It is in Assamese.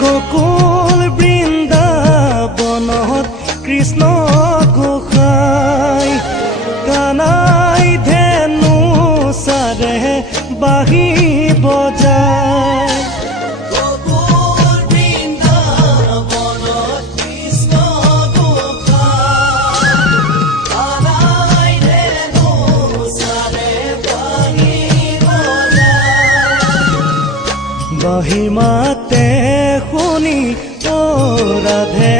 গোকুল বৃন্দাবনত কৃষ্ণ গোসাই কানাই ধেনু চাৰে বাঁহী বজায় বাঁহী মাতে শুনি অ ৰাধে